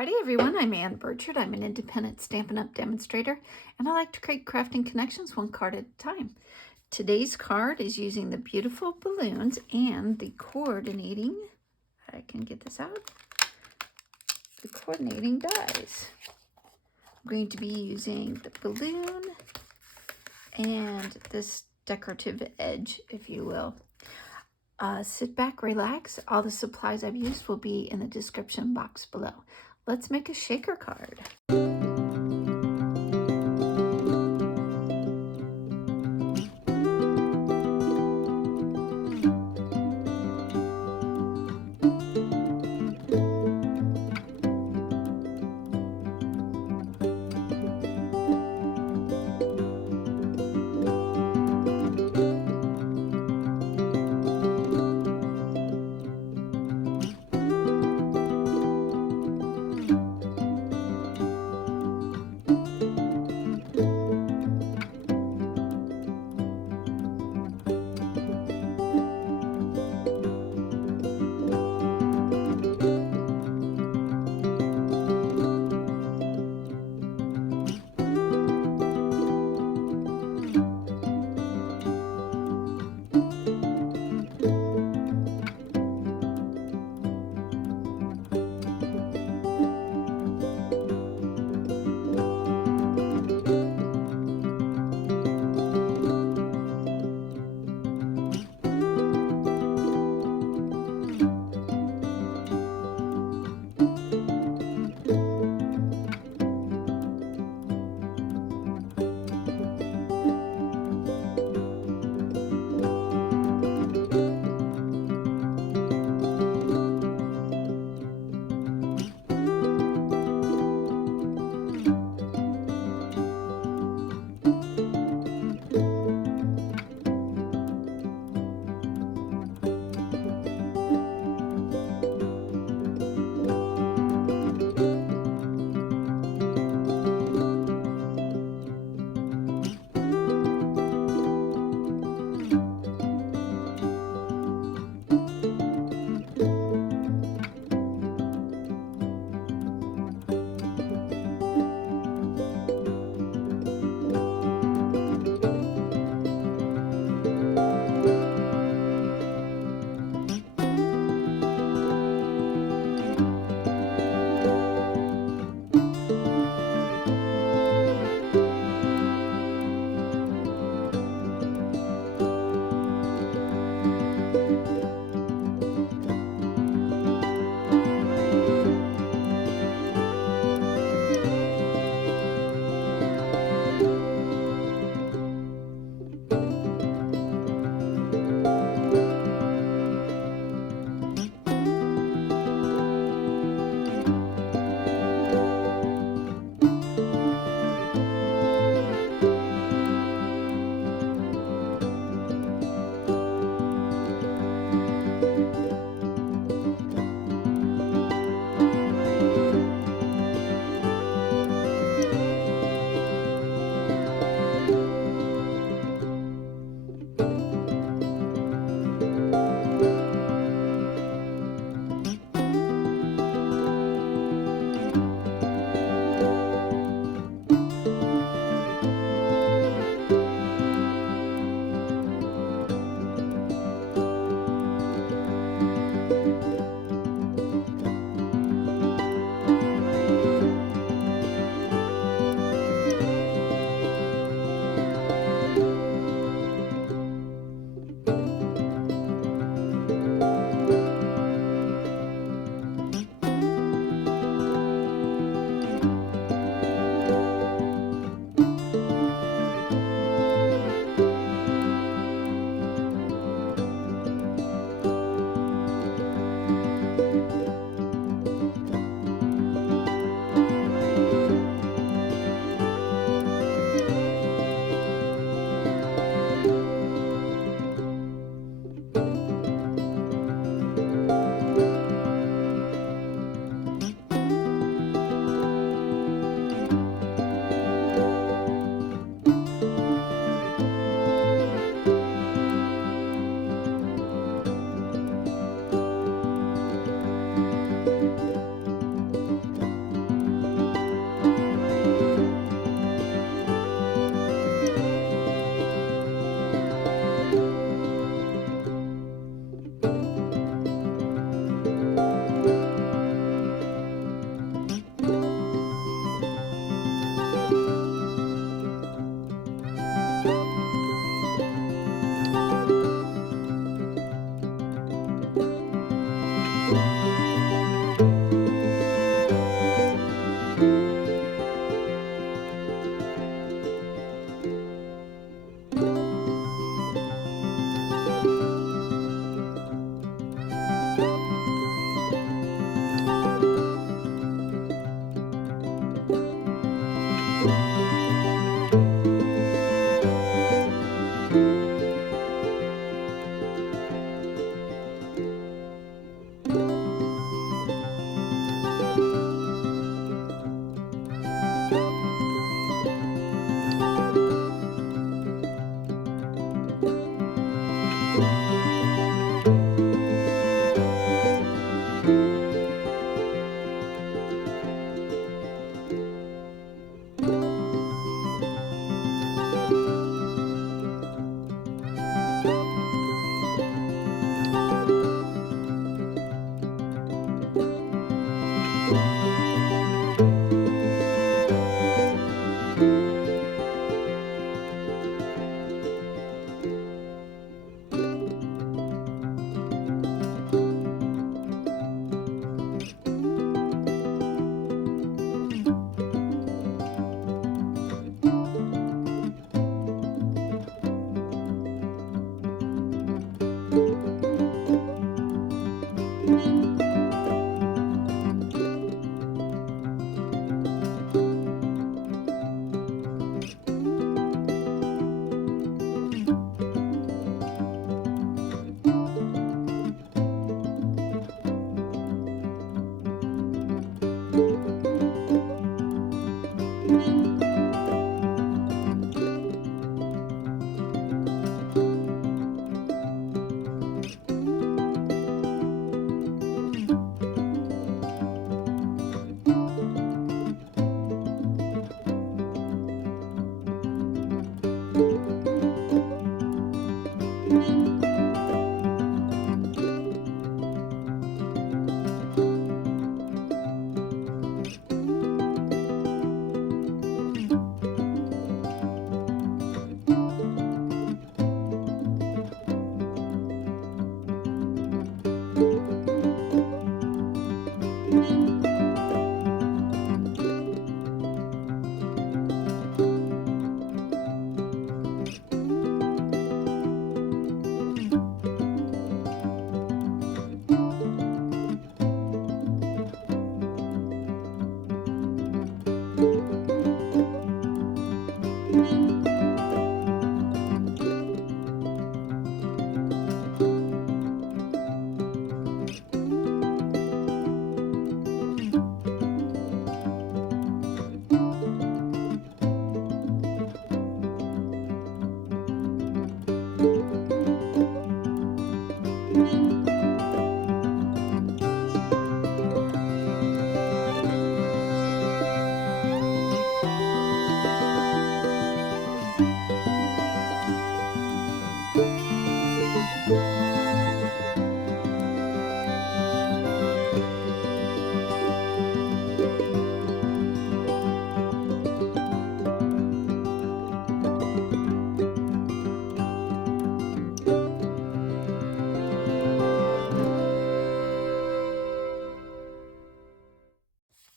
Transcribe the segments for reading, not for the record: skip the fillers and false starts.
Friday, everyone. I'm Birchard. I'm an independent Stampin' Up! Demonstrator, and I like to create crafting connections one card at a time. Today's card is using the beautiful balloons and the coordinating, I can get this out, the coordinating dies. I'm going to be using the balloon and this decorative edge, if you will. Sit back, relax. All the supplies I've used will be in the description box below. Let's make a shaker card.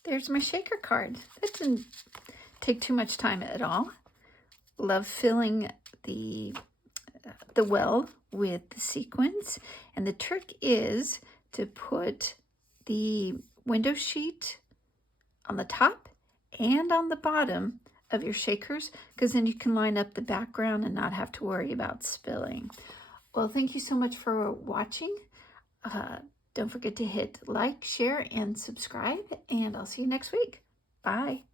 There's my shaker card. That didn't take too much time at all. Love filling the well with the sequins. And the trick is to put the window sheet on the top and on the bottom of your shakers, because then you can line up the background and not have to worry about spilling. Well, thank you so much for watching. Don't forget to hit like, share, and subscribe, and I'll see you next week. Bye.